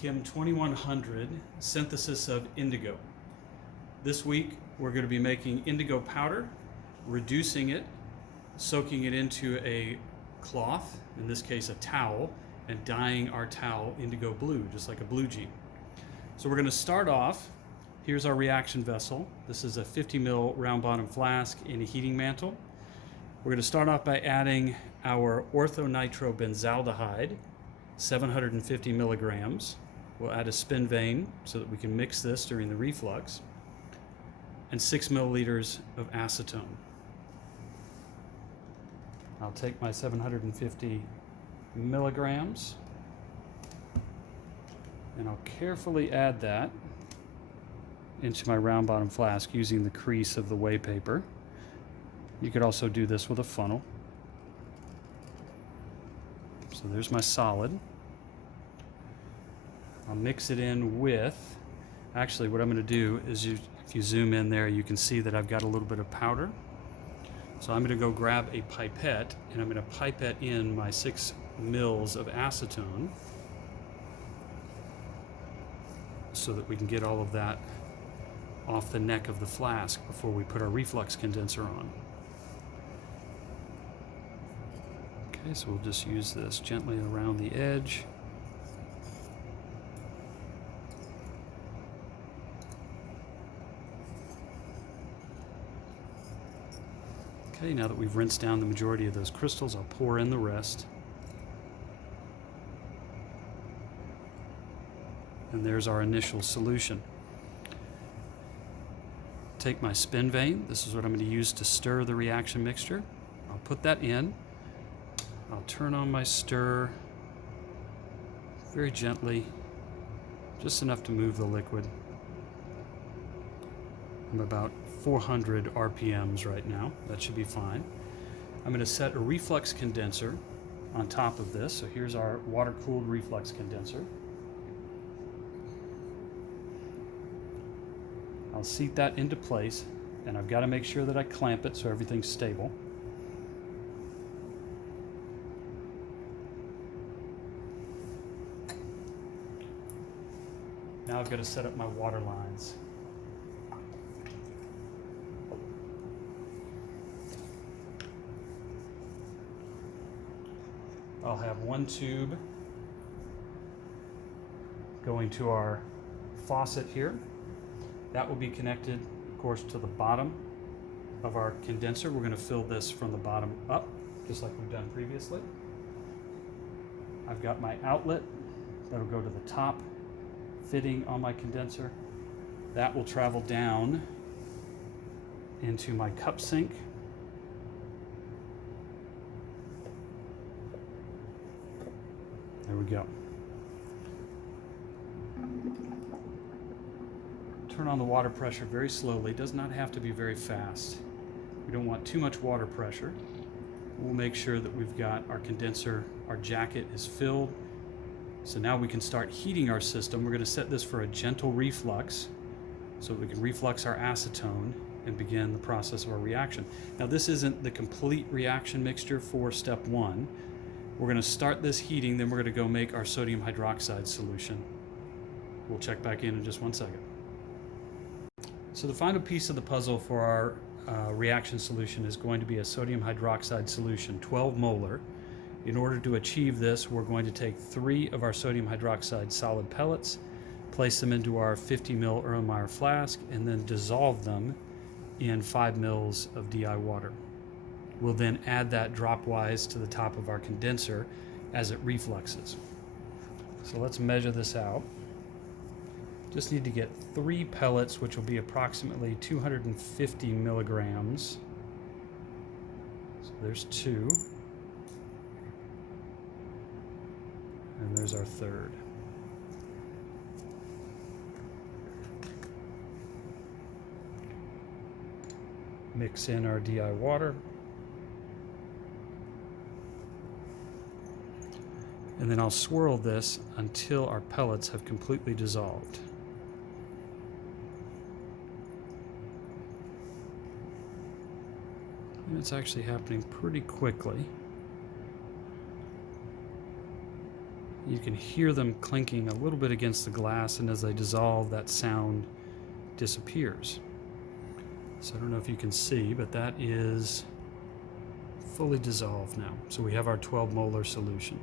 CHEM 2100 synthesis of indigo. This week we're going to be making indigo powder, reducing it, soaking it into a cloth, in this case a towel, and dyeing our towel indigo blue, just like a blue jean. So we're going to start off. Here's our reaction vessel. This is a 50 ml round bottom flask in a heating mantle. We're going to start off by adding our orthonitrophenaldehyde, 750 milligrams. We'll add a spin vane so that we can mix this during the reflux, and 6 milliliters of acetone. I'll take my 750 milligrams and I'll carefully add that into my round bottom flask using the crease of the whey paper. You could also do this with a funnel. So there's my solid. I'll mix it in with, actually what I'm going to do is, if you zoom in there, you can see that I've got a little bit of powder. So I'm going to go grab a pipette and I'm going to pipette in my 6 mils of acetone so that we can get all of that off the neck of the flask before we put our reflux condenser on. Okay, so we'll just use this gently around the edge. Okay, now that we've rinsed down the majority of those crystals, I'll pour in the rest. And there's our initial solution. Take my spin vane. This is what I'm going to use to stir the reaction mixture. I'll put that in. I'll turn on my stir very gently, just enough to move the liquid. I'm about 400 RPMs right now. That should be fine. I'm going to set a reflux condenser on top of this. So here's our water-cooled reflux condenser. I'll seat that into place, and I've got to make sure that I clamp it so everything's stable. Now I've got to set up my water lines. I'll have one tube going to our faucet here. That will be connected, of course, to the bottom of our condenser. We're going to fill this from the bottom up, just like we've done previously. I've got my outlet that'll go to the top, fitting on my condenser. That will travel down into my cup sink. There we go. Turn on the water pressure very slowly. It does not have to be very fast. We don't want too much water pressure. We'll make sure that we've got our condenser, our jacket is filled. So now we can start heating our system. We're going to set this for a gentle reflux so that we can reflux our acetone and begin the process of our reaction. Now this isn't the complete reaction mixture for step 1. We're going to start this heating, then we're going to go make our sodium hydroxide solution. We'll check back in just 1 second. So the final piece of the puzzle for our reaction solution is going to be a sodium hydroxide solution, 12 molar. In order to achieve this, we're going to take 3 of our sodium hydroxide solid pellets, place them into our 50 ml Erlenmeyer flask, and then dissolve them in 5 mils of DI water. We'll then add that dropwise to the top of our condenser as it refluxes. So let's measure this out. Just need to get 3 pellets, which will be approximately 250 milligrams. So there's 2. And there's our third. Mix in our DI water. And then I'll swirl this until our pellets have completely dissolved. And it's actually happening pretty quickly. You can hear them clinking a little bit against the glass, and as they dissolve, that sound disappears. So I don't know if you can see, but that is fully dissolved now. So we have our 12 molar solution.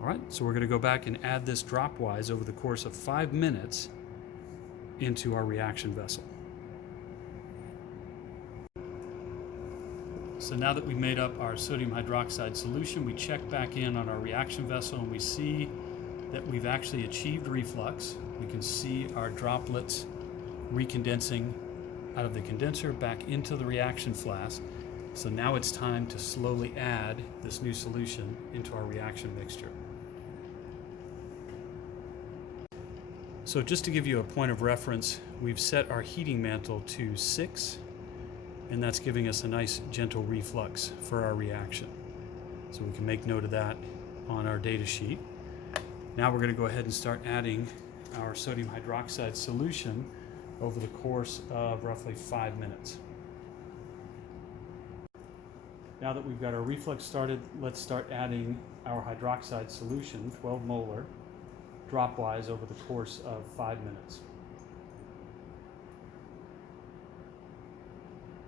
All right, so we're going to go back and add this dropwise over the course of 5 minutes into our reaction vessel. So now that we've made up our sodium hydroxide solution, we check back in on our reaction vessel and we see that we've actually achieved reflux. We can see our droplets recondensing out of the condenser back into the reaction flask. So now it's time to slowly add this new solution into our reaction mixture. So just to give you a point of reference, we've set our heating mantle to 6, and that's giving us a nice gentle reflux for our reaction. So we can make note of that on our data sheet. Now we're going to go ahead and start adding our sodium hydroxide solution over the course of roughly 5 minutes. Now that we've got our reflux started, let's start adding our hydroxide solution, 12 molar, dropwise over the course of 5 minutes.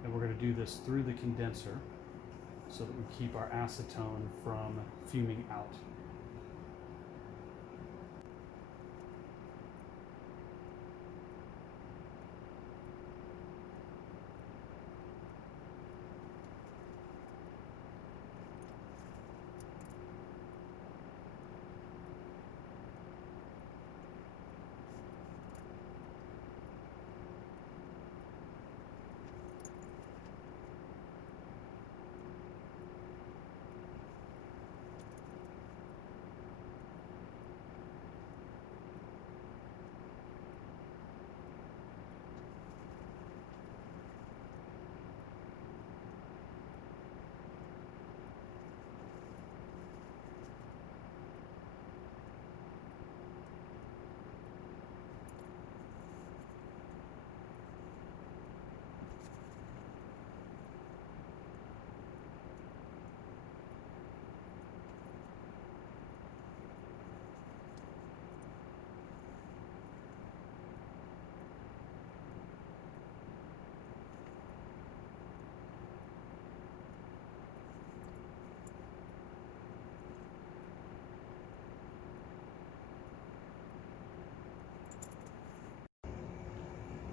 And we're going to do this through the condenser so that we keep our acetone from fuming out.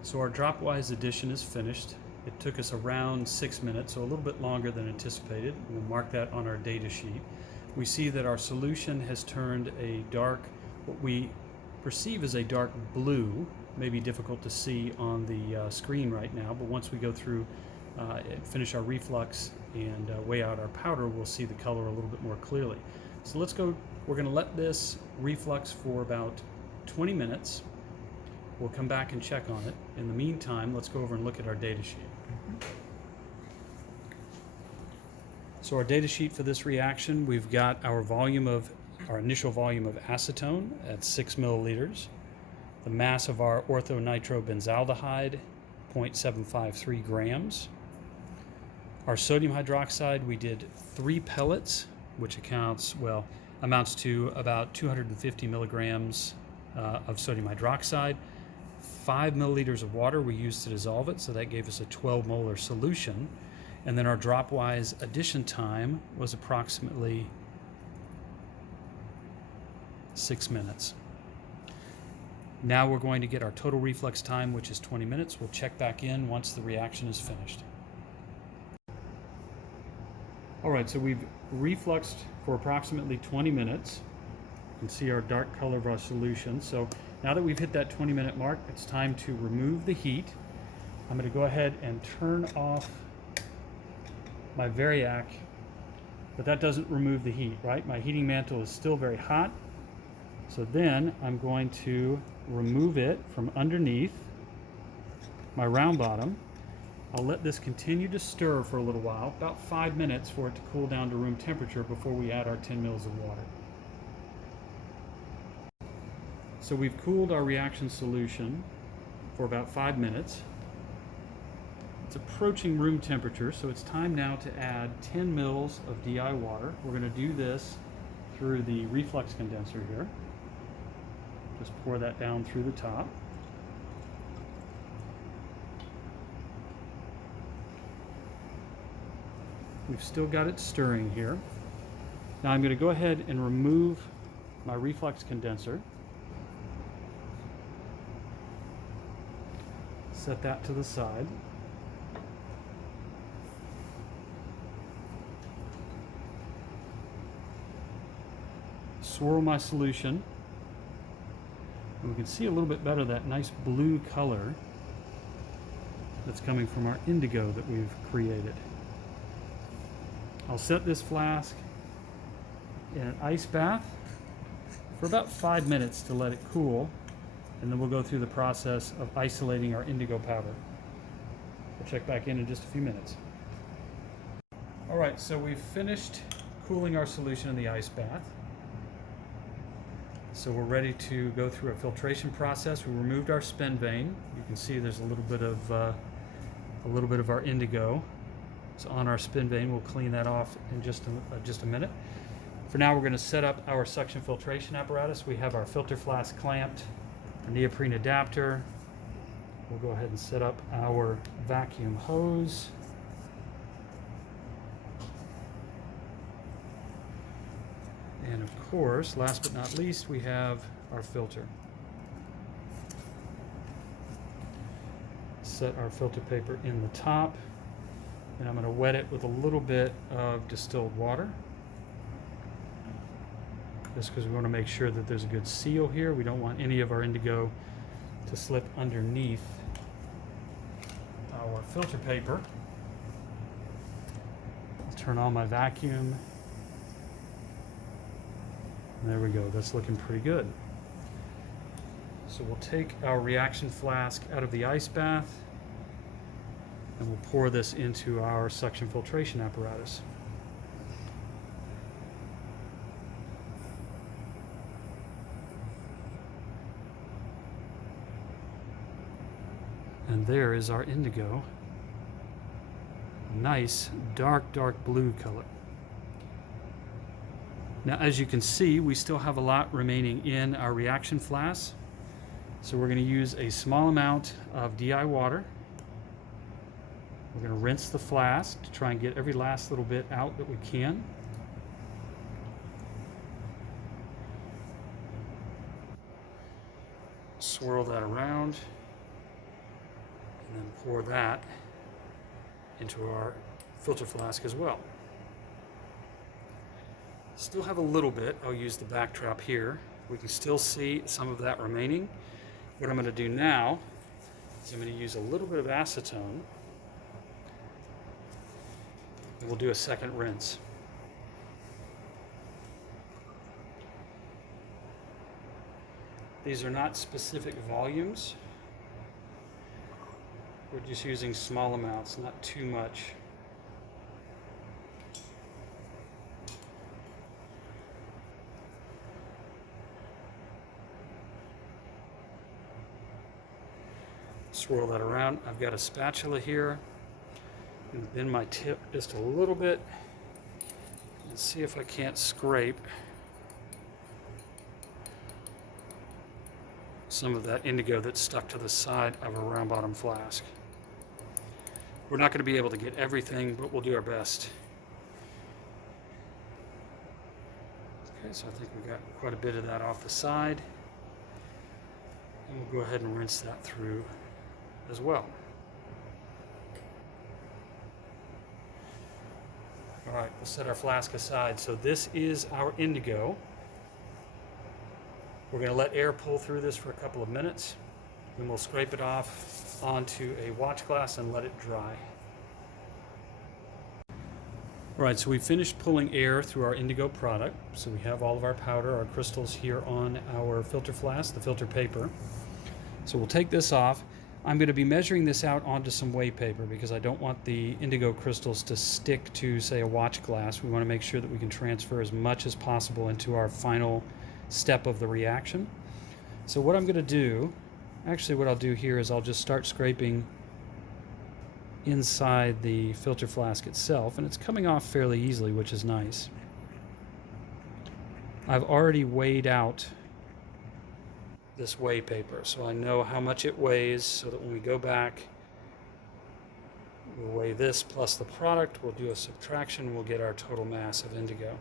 So our dropwise addition is finished. It took us around 6 minutes, so a little bit longer than anticipated. We'll mark that on our data sheet. We see that our solution has turned a dark, what we perceive as a dark blue, maybe difficult to see on the screen right now, but once we go through and finish our reflux and weigh out our powder, we'll see the color a little bit more clearly. So let's go, we're going to let this reflux for about 20 minutes. We'll come back and check on it. In the meantime, let's go over and look at our data sheet. So our data sheet for this reaction, we've got our initial volume of acetone at 6 milliliters, the mass of our orthonitropenthaldehyde, 0.753 grams. Our sodium hydroxide, we did 3 pellets, which amounts to about 250 milligrams of sodium hydroxide. 5 milliliters of water we used to dissolve it, so that gave us a 12 molar solution. And then our dropwise addition time was approximately 6 minutes. Now we're going to get our total reflux time, which is 20 minutes. We'll check back in once the reaction is finished. All right, so we've refluxed for approximately 20 minutes. You can see our dark color of our solution. So now that we've hit that 20-minute mark, it's time to remove the heat. I'm going to go ahead and turn off my variac, but that doesn't remove the heat, right? My heating mantle is still very hot. So then I'm going to remove it from underneath my round bottom. I'll let this continue to stir for a little while, about 5 minutes for it to cool down to room temperature before we add our 10 mils of water. So we've cooled our reaction solution for about 5 minutes. It's approaching room temperature, so it's time now to add 10 mils of DI water. We're going to do this through the reflux condenser here. Just pour that down through the top. We've still got it stirring here. Now I'm going to go ahead and remove my reflux condenser. Set that to the side. Swirl my solution. And we can see a little bit better that nice blue color that's coming from our indigo that we've created. I'll set this flask in an ice bath for about 5 minutes to let it cool, and then we'll go through the process of isolating our indigo powder. We'll check back in just a few minutes. All right, so we've finished cooling our solution in the ice bath. So we're ready to go through a filtration process. We removed our spin vane. You can see there's a little bit of our indigo. So on our spin vane, we'll clean that off in just a minute. For now, we're going to set up our suction filtration apparatus. We have our filter flask clamped, a neoprene adapter. We'll go ahead and set up our vacuum hose. And of course, last but not least, we have our filter. Set our filter paper in the top, and I'm going to wet it with a little bit of distilled water. Just because we want to make sure that there's a good seal here. We don't want any of our indigo to slip underneath our filter paper. I'll turn on my vacuum. There we go, that's looking pretty good. So we'll take our reaction flask out of the ice bath and we'll pour this into our suction filtration apparatus. And there is our indigo. Nice dark blue color. Now, as you can see, we still have a lot remaining in our reaction flask. So we're going to use a small amount of DI water. We're going to rinse the flask to try and get every last little bit out that we can. Swirl that around and then pour that into our filter flask as well. Still have a little bit. I'll use the backdrop here. We can still see some of that remaining. What I'm going to do now is I'm going to use a little bit of acetone and we'll do a second rinse. These are not specific volumes. We're just using small amounts, not too much. Swirl that around. I've got a spatula here. And bend my tip just a little bit and see if I can't scrape some of that indigo that's stuck to the side of a round bottom flask. We're not going to be able to get everything, but we'll do our best. Okay, so I think we got quite a bit of that off the side. And we'll go ahead and rinse that through as well. All right, we'll set our flask aside. So this is our indigo. We're going to let air pull through this for a couple of minutes. Then we'll scrape it off onto a watch glass and let it dry. All right, so we finished pulling air through our indigo product. So we have all of our powder, our crystals here on our filter flask, the filter paper. So we'll take this off. I'm going to be measuring this out onto some whey paper because I don't want the indigo crystals to stick to, say, a watch glass. We want to make sure that we can transfer as much as possible into our final step of the reaction. So what I'm going to do, actually what I'll do here is I'll just start scraping inside the filter flask itself, and it's coming off fairly easily, which is nice. I've already weighed out this weigh paper, so I know how much it weighs, so that when we go back, we'll weigh this plus the product, we'll do a subtraction, we'll get our total mass of indigo.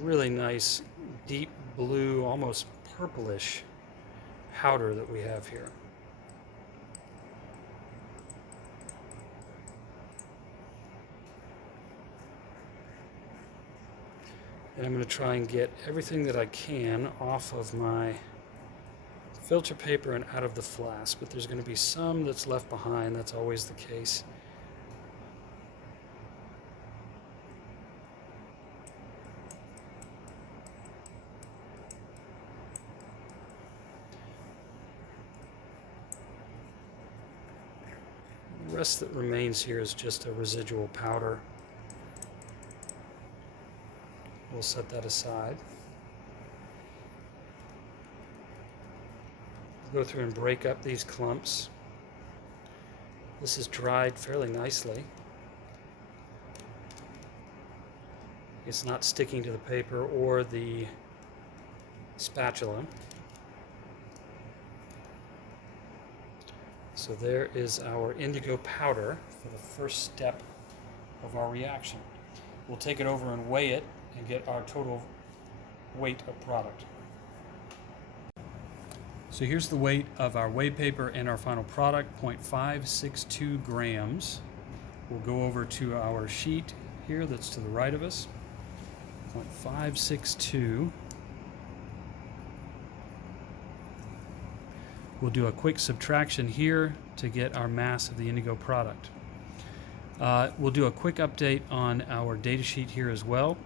Really nice, deep blue, almost purplish powder that we have here. And I'm going to try and get everything that I can off of my filter paper and out of the flask, but there's going to be some that's left behind. That's always the case. The rest that remains here is just a residual powder. We'll set that aside. Go through and break up these clumps. This is dried fairly nicely. It's not sticking to the paper or the spatula. So there is our indigo powder for the first step of our reaction. We'll take it over and weigh it and get our total weight of product. So here's the weight of our weigh paper and our final product, 0.562 grams. We'll go over to our sheet here that's to the right of us, 0.562. We'll do a quick subtraction here to get our mass of the indigo product. We'll do a quick update on our data sheet here as well.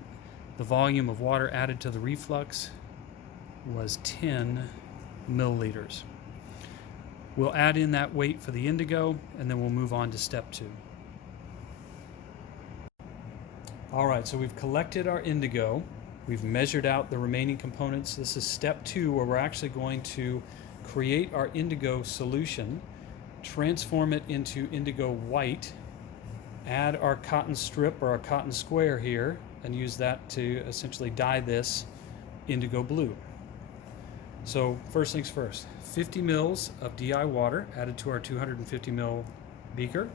The volume of water added to the reflux was 10 milliliters. We'll add in that weight for the indigo, and then we'll move on to step 2. All right, so we've collected our indigo. We've measured out the remaining components. This is step 2, where we're actually going to create our indigo solution, transform it into indigo white, add our cotton strip or our cotton square here, and use that to essentially dye this indigo blue. So first things first, 50 mils of DI water added to our 250 ml beaker.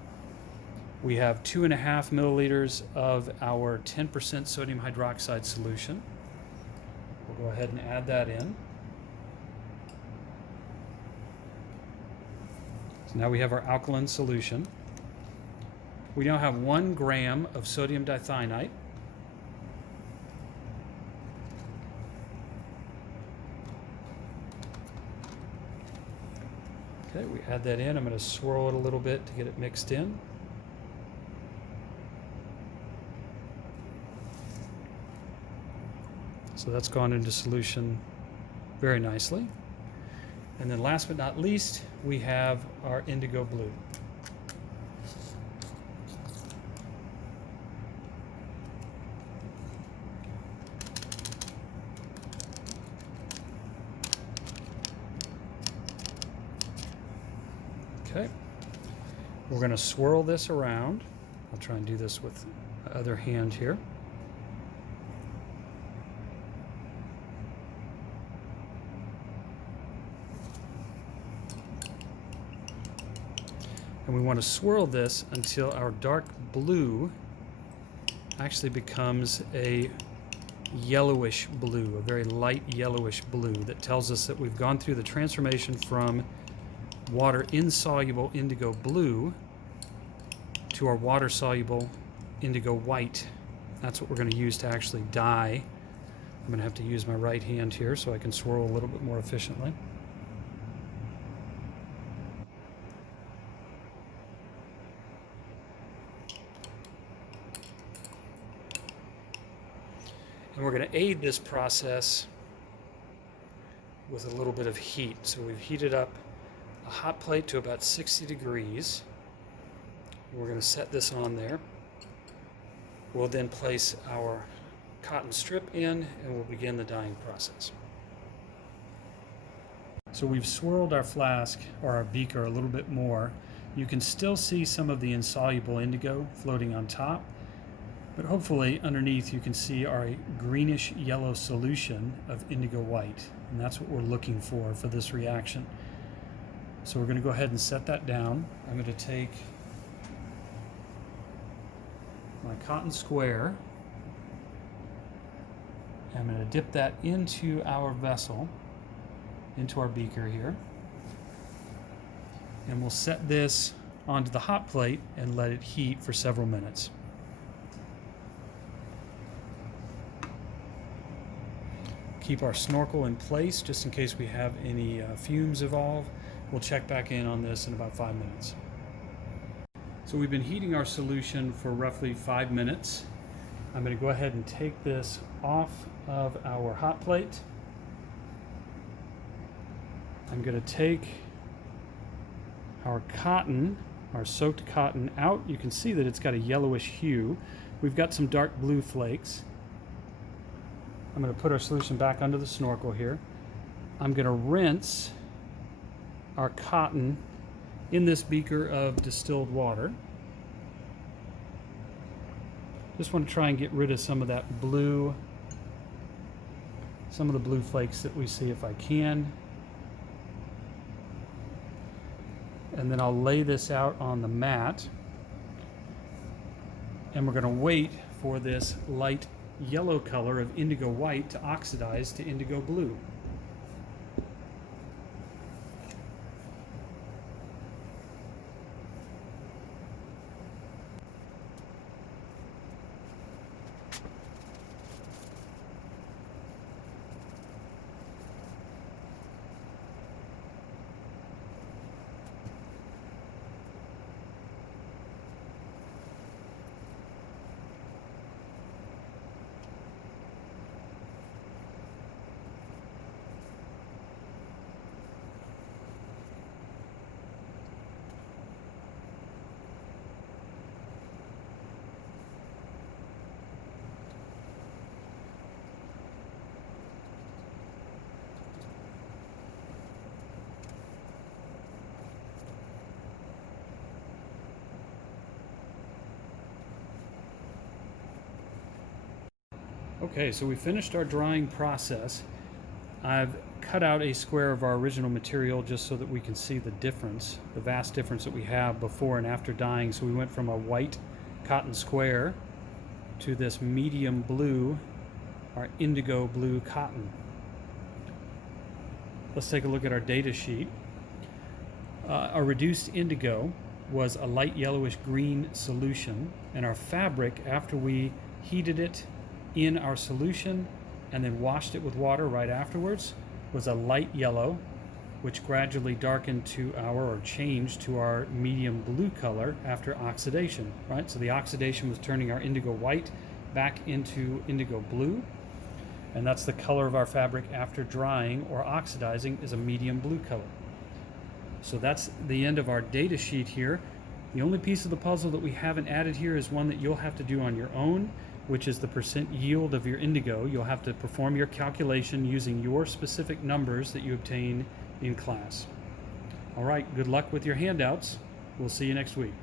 We have 2.5 milliliters of our 10% sodium hydroxide solution. We'll go ahead and add that in. So now we have our alkaline solution. We now have 1 gram of sodium dithionite. Okay, we add that in. I'm going to swirl it a little bit to get it mixed in. So that's gone into solution very nicely. And then last but not least, we have our indigo blue. Okay, we're going to swirl this around. I'll try and do this with the other hand here. And we want to swirl this until our dark blue actually becomes a yellowish blue, a very light yellowish blue that tells us that we've gone through the transformation from water insoluble indigo blue to our water soluble indigo white. That's what we're going to use to actually dye. I'm going to have to use my right hand here so I can swirl a little bit more efficiently. And we're going to aid this process with a little bit of heat. So we've heated up a hot plate to about 60 degrees. We're going to set this on there. We'll then place our cotton strip in and we'll begin the dyeing process. So we've swirled our flask or our beaker a little bit more. You can still see some of the insoluble indigo floating on top, but hopefully underneath you can see our greenish yellow solution of indigo white, and that's what we're looking for this reaction. So we're going to go ahead and set that down. I'm going to take my cotton square. I'm going to dip that into our vessel, into our beaker here. And we'll set this onto the hot plate and let it heat for several minutes. Keep our snorkel in place just in case we have any fumes evolve. We'll check back in on this in about 5 minutes. So we've been heating our solution for roughly 5 minutes. I'm going to go ahead and take this off of our hot plate. I'm going to take our cotton, our soaked cotton, out. You can see that it's got a yellowish hue. We've got some dark blue flakes. I'm going to put our solution back under the snorkel here. I'm going to rinse our cotton in this beaker of distilled water. Just want to try and get rid of some of that blue, some of the blue flakes that we see if I can. And then I'll lay this out on the mat. And we're going to wait for this light yellow color of indigo white to oxidize to indigo blue. Okay, so we finished our drying process. I've cut out a square of our original material just so that we can see the difference, the vast difference that we have before and after dyeing. So we went from a white cotton square to this medium blue, our indigo blue cotton. Let's take a look at our data sheet. Our reduced indigo was a light yellowish green solution, and our fabric, after we heated it in our solution and then washed it with water right afterwards, was a light yellow, which gradually darkened to or changed to our medium blue color after oxidation, right? So the oxidation was turning our indigo white back into indigo blue, and that's the color of our fabric after drying or oxidizing, is a medium blue color. So that's the end of our data sheet here. The only piece of the puzzle that we haven't added here is one that you'll have to do on your own, which is the percent yield of your indigo. You'll have to perform your calculation using your specific numbers that you obtain in class. All right, good luck with your handouts. We'll see you next week.